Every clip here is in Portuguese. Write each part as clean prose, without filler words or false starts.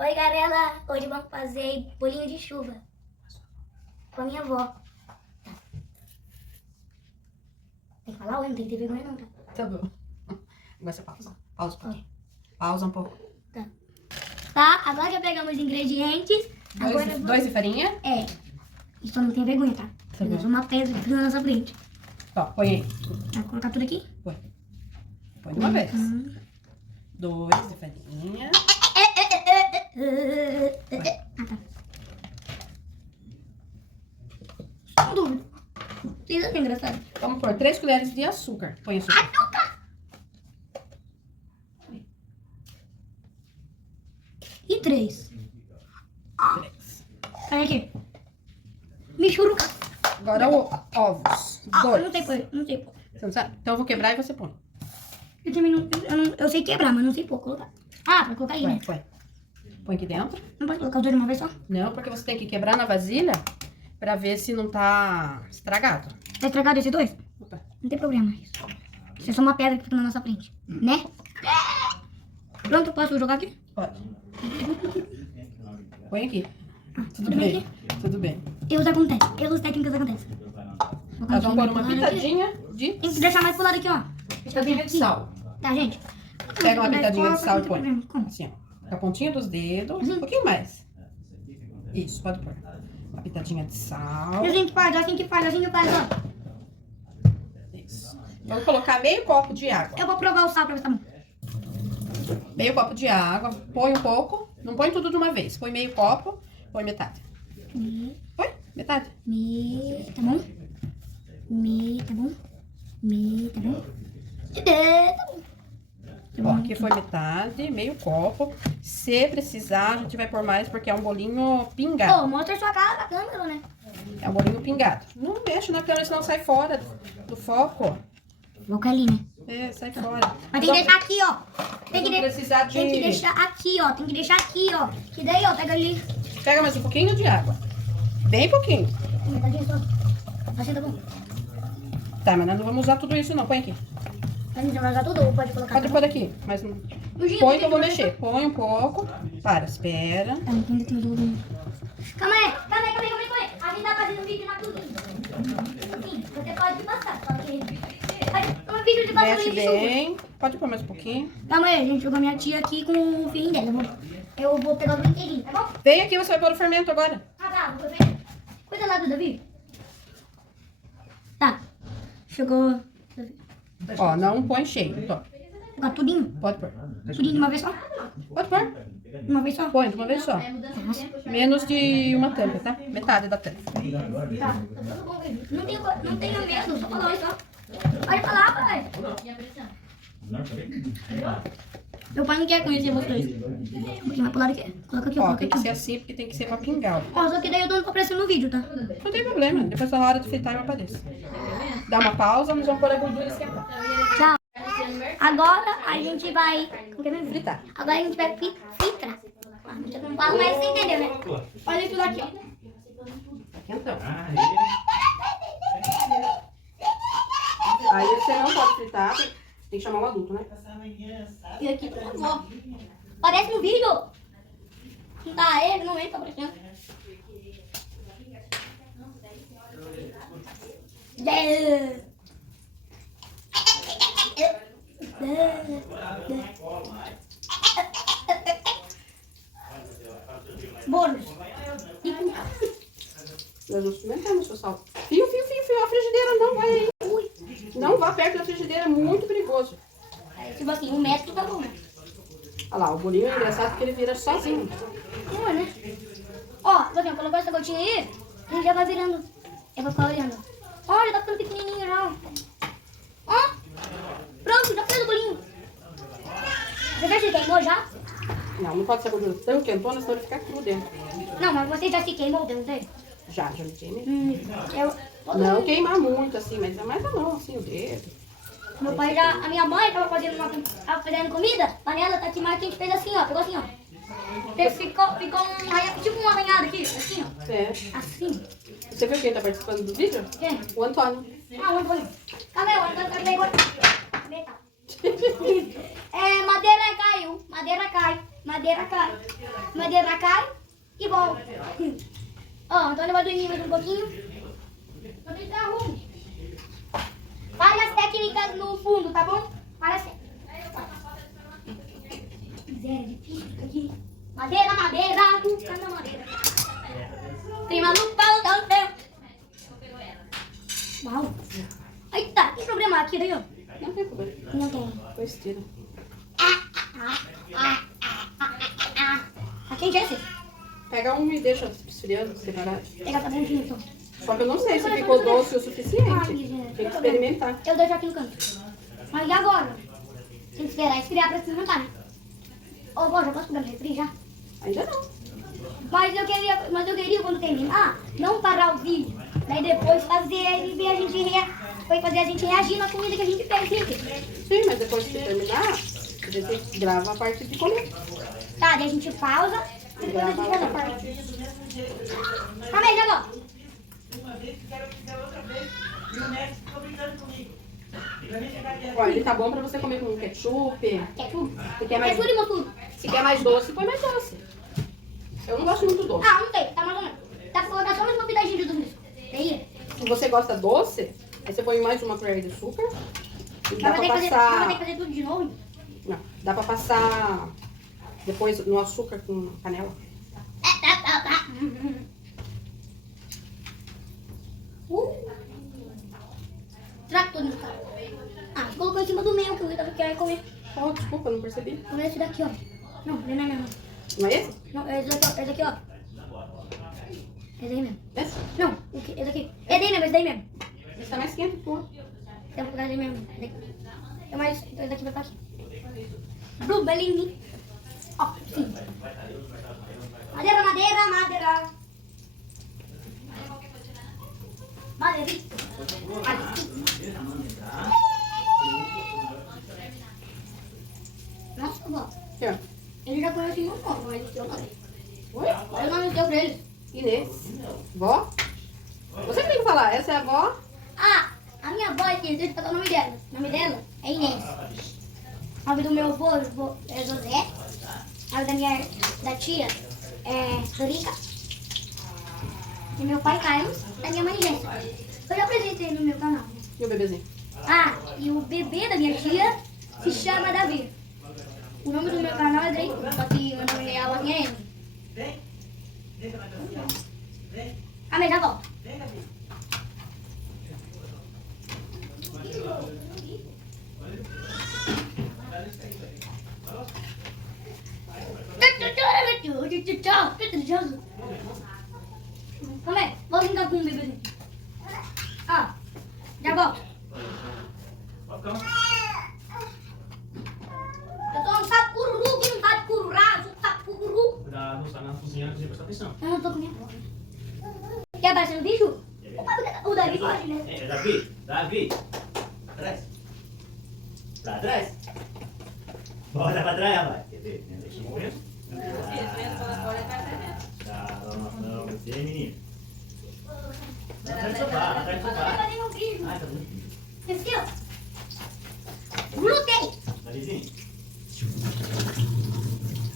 Oi, galera. Hoje vamos fazer bolinho de chuva com a minha avó. Tá. Tem que falar, não tem que ter vergonha não, tá? Tá bom. Agora você pausa. Pausa um pouquinho. Pausa um pouco. Tá, agora já pegamos os ingredientes. Dois de farinha? É. Isso não tem vergonha, tá? Tá bom. Uma pedra na nossa frente. Tá, põe aí. Vai colocar tudo aqui? Põe. Põe de uma vez. 2 de farinha. Ah, tá. Tudo. Isso é engraçado. Vamos pôr 3 colheres de açúcar. Põe açúcar. Açúcar! E 3. 3. Olha aqui. Michuruca. Agora ovos. Ah, 2. não sei pôr, não sei pôr. Você não sabe? Então eu vou quebrar e você põe. Eu também não, eu sei quebrar, mas não sei pôr, colocar. Ah, pra colocar aí, né? Põe. Põe aqui dentro. Não pode colocar os dois de uma vez só? Não, porque você tem que quebrar na vasilha pra ver se não tá estragado. Tá estragado esses dois? Opa. Não tem problema isso. Isso é só uma pedra que fica na nossa frente, né? Pronto, posso jogar aqui? Pode. Põe aqui. Tudo tudo bem. bem Tudo bem. Erros acontecem, erros técnicos acontecem. Nós vamos pôr uma pitadinha de Tem que deixar mais pro lado aqui, ó. pitadinha de sal. Tá, gente? Pega uma pitadinha de sal e põe. Como? Assim, ó. Com a pontinha dos dedos. Assim? Um pouquinho mais. Isso, pode pôr. Uma pitadinha de sal. Assim que faz, assim que faz, assim que faz, ó. Isso. Vamos colocar meio copo de água. Eu vou provar o sal pra ver se tá bom. Meio copo de água. Põe um pouco. Não põe tudo de uma vez. Põe meio copo. Põe metade. Põe? Metade. Tá bom? Tá bom? Tá bom? Tá bom. Ó, aqui foi metade, meio copo. Se precisar, a gente vai pôr mais, porque é um bolinho pingado. Ô, mostra sua cara na câmera, né? É um bolinho pingado. Não mexe na câmera, senão sai fora do foco. Vou cair ali, né? É, sai fora. Mas tem que deixar aqui, ó. Tem que, precisar de... tem que deixar aqui, ó. Tem que deixar aqui, ó. Que daí, ó, pega ali. Pega mais um pouquinho de água. Bem pouquinho. Metadinha só. Assim tá bom. Tá, mas nós não vamos usar tudo isso não. Põe aqui. A gente vai usar tudo ou pode colocar? Pode pôr aqui. Mas não... Põe que eu vou mexer. Põe um pouco. Para, espera. Ah, ainda tem tudo. Calma aí. A gente tá fazendo vídeo na tudo. Sim, você pode passar. Só que... Um vídeo de Mexe barulho de chuva. bem. Pode pôr mais um pouquinho. Calma aí, a gente jogou minha tia aqui com o filhinho dela. Eu vou pegar o brinquedinho, tá bom? Vem aqui, você vai pôr o fermento agora. Ah, tá, vou ver. Cuida lá do Davi. Tá. Chegou. Ó, não põe cheio. Tó. Colocar tudinho. Pode pôr. Tudinho de uma vez só? Pode pôr. De uma vez só? Põe de uma vez só. Menos de uma tampa, tá? Metade da tampa. Tá. Não tenho medo, só falar só. Pode falar, pai. Meu pai não quer conhecer vocês. Um pouquinho mais pro lado aqui. Coloca aqui, ó. Ó, Coloca tem que aqui. ser assim, porque tem que ser pra pingar. Ó, só que daí eu dou aparecendo no vídeo, tá? Não tem problema. Depois na hora de fritar eu apareço. Dá uma pausa, nós vamos pôr a gordura esquentar. Tchau. Agora a gente vai... Como que é mesmo? Fritar. Agora a gente vai fritar. Não falo mais sem entender, né? Olha isso daqui, ó. Tá quentão. Aí você não pode fritar, tem que chamar um adulto, né? E aqui tá bom. Parece no vídeo. Não tá ele, não entra aparecendo. Bônus. Nós não experimentamos, seu sal. Fio, a frigideira não vai aí. Ui. Não vá perto da frigideira, é muito perigoso. Tipo assim, 1 metro tá bom, né? Olha lá, o bolinho é engraçado porque ele vira sozinho. Não é, né? Ó, por exemplo, colocou essa gotinha aí, ele já vai virando. Eu vou ficar olhando. Olha, tá ficando pequenininho já. Ó, pronto, já fez o bolinho. Você já se queimou já? Não pode ser gordura tão quentona, senão ele fica cru dentro. Não, mas você já se queimou dentro dele? Já me queimei. Eu... Não queimar muito assim, mas é mais a mão, assim, o dedo. Meu pai já... A minha mãe tava fazendo comida, a panela tá aqui mais que a gente fez assim, ó. Pegou assim, ó. Ficou tipo um arranhado aqui, assim, ó. É. Assim. Você viu quem tá participando do vídeo? Quem? O Antônio. Ah, o Antônio. Cadê o Antônio? Cadê o Antônio? Madeira caiu. Madeira cai. Madeira cai. Madeira dormir mais um pouquinho. Vocês arrumem. Várias técnicas no fundo, tá bom? Várias técnicas. Miséria, difícil aqui. Madeira, madeira, nunca na madeira. Prima no pau do tempo. Uau. Eita, que problema aqui daí, ó? Não tem problema. Não tem. Foi estilo. A quem é esse? Pega um e deixa esfriando, separado. Pega pra dentro, então. Só que eu não sei se ficou doce o suficiente. Ai, miséria. Tem que experimentar. Eu deixo aqui no canto. Mas e agora? Tem que esperar esfriar pra experimentar, né? Ô, vó, já posso pegar no refri já? Ainda não. Mas eu queria quando terminar, não parar o vídeo. Daí depois fazer a gente reagir na comida que a gente fez, gente. Sim, mas depois que terminar, a gente grava a parte de comer. Tá, daí a gente pausa e depois a gente faz a parte. Calma aí, já volto. Olha, ele tá bom pra você comer com ketchup. Quer tudo? Se quer mais, Quer tudo, moço? se quer mais doce, põe mais doce. Eu não gosto muito doce. Ah, não tem, tá mais ou menos. Dá pra colocar só mais uma pitadinha de tudo isso. Daí, Se você gosta doce, aí você põe mais uma colher de açúcar. E dá vai ter pra que passar. fazer tudo de novo. Não, dá pra passar depois no açúcar com canela. Traga tudo no carro. Ah, você colocou em cima do meu, que eu queria comer. Oh, desculpa, não percebi. Comer esse daqui, ó. Não, não é mesmo. Não é esse? Não, é esse daqui, ó. Esse daqui, ó. Esse aí mesmo. Esse? Não, o que? Esse daqui. Esse daí mesmo, esse daí mesmo. Esse tá mais quente, pô. Eu vou pegar esse mesmo. Esse daqui. É mais, então esse daqui vai pra aqui. Blue Bellini. Ó, sim. Madeira, madeira, madeira. Madeirita. Nossa, vó. Aqui, ó. Ele já conhece meu nome, mas eu não sei. Oi? Eu não deu pra ele. Inês. Vó? Você que tem que falar. Essa é a vó? Ah, a minha avó aqui, deixa eu falar o nome dela. O nome dela é Inês. O nome do meu avô é José. O nome da tia é Dorica. E meu pai Carlos. Da minha mãe Jéssica. Eu já apresentei no meu canal. E o bebezinho? Ah, e o bebê da minha tia se chama Davi. O nome do meu canal é Drake, só que o nome real aqui é Enzo. Ah, mas já volto. Calma aí, vou brincar com o bebezinho. Ó, já volto. Eu sou um sapo cururu que não tá de cururá, eu sou um sapo cururu. Cuidado, tá na cozinha, que você presta atenção. Eu não tô comendo. Quer aparecer no vídeo? O Davi pode, né? É, Davi, Davi. Pra trás. Pra trás. Bora pra trás, rapaz. Quer ver? Deixa eu morrer. Não, você, menino. Atrás do sofá, atrás do sofá. Vai um vídeo. Ai, tá bonito. Esse aqui, ó. Glúten. Narizinho.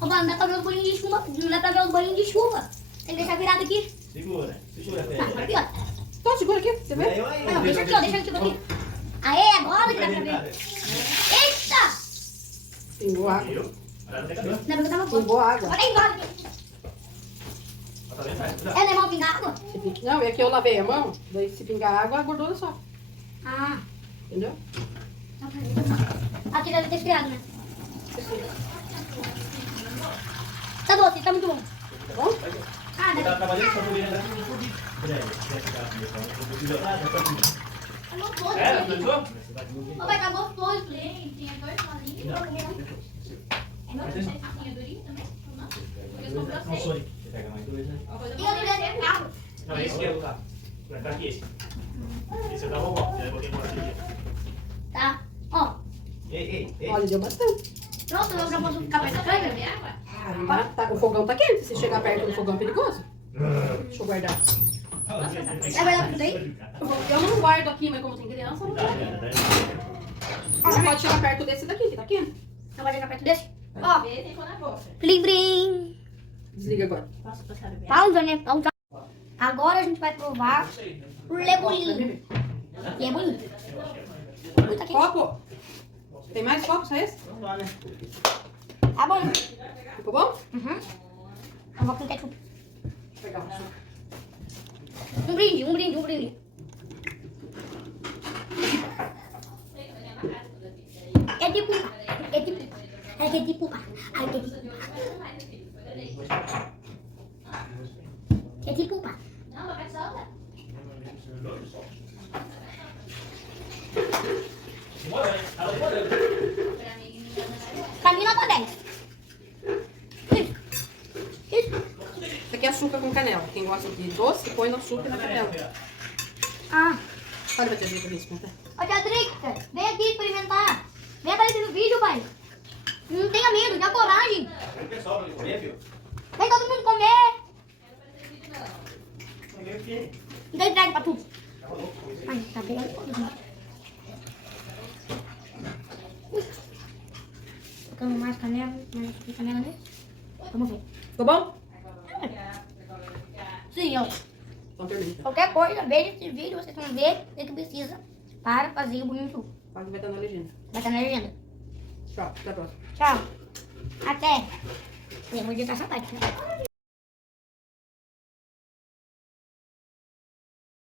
Ó, não dá pra ver os bolinhos de chuva. Não dá pra ver os bolinhos de chuva. Tem que deixar virado aqui. Segura, segura, Ah, pera. aqui, ó. Então, segura aqui, você vê? Aí, Ah, não, deixa aqui, ó. Deixa aqui. Aê, agora que dá pra ver. Eita! Pingou água. Viu? Agora não tem cabelo. Não é porque eu tava fora. Pingou água. Olha aí, volta. Tá vendo? Vai, cuidado. É, não é mal pingar água? Não, é que eu lavei a mão, daí se pingar água, a gordura só. Ah. Entendeu? Aqui deve ter esfriado, né? Tá doce, tá muito bom. Tá bom? Ah, Você deve tá trabalhando com a comida da breve. Vai ficar tá gostoso. É, né? pensou? Ô, vai tá gostoso. Tem dois sozinhos. É meu Deus. Não sou Você pega mais dois, né? E eu deve ter carro. Não, esse aqui é o carro. Vai ficar aqui esse. Esse é da vovó. Eu botei embora aqui. Tá. Ó. Ei, ei. Olha, deu bastante. Pronto, eu já posso ficar perto da câmera? O fogão tá quente, se chegar perto do fogão é perigoso. Deixa eu guardar. É verdade que tem? Eu não guardo aqui, mas como tem criança, eu não guardo. Você pode chegar perto desse daqui, que tá quente. Não vai chegar perto desse? Ó. Plim, plim. Desliga agora. Pausa, né? Pausa. Agora a gente vai provar o lebolinho. Lebolinho. Ui, tá quente. Copo? Tem mais copo, só esse? Vamos lá, né? Tá bom. Ficou bom? Uhum. Eu vou com ketchup. Vou pegar o suco. Um brinde, um brinde, um brinde. É de pupa. É de pupa. É de pupa. É de pupa. É de pupa. Camila tá 10. Isso. Isso aqui é açúcar com canela. Quem gosta de doce, põe no açúcar e na canela. Ah. Olha, Beatriz, pra mim experimentar. Ô, tia Drica, vem aqui experimentar. Vem aparecer no vídeo, pai. Não tenha medo, tenha coragem. Vem o pessoal pra comer, filho. Vem todo mundo comer. Comer o quê? Dá entrega pra tu. Tá louco? Ai, tá pegando fogo. Colocando mais canela, mais canela nele. Vamos ver. Ficou bom? Sim, ó. Então termina. Qualquer coisa, veja esse vídeo, vocês vão ver o que precisa para fazer o bolinho suco. Vai estar na legenda. Vai estar na legenda. Tchau, até a próxima. Tchau. Até. Eu vou editar essa parte, né?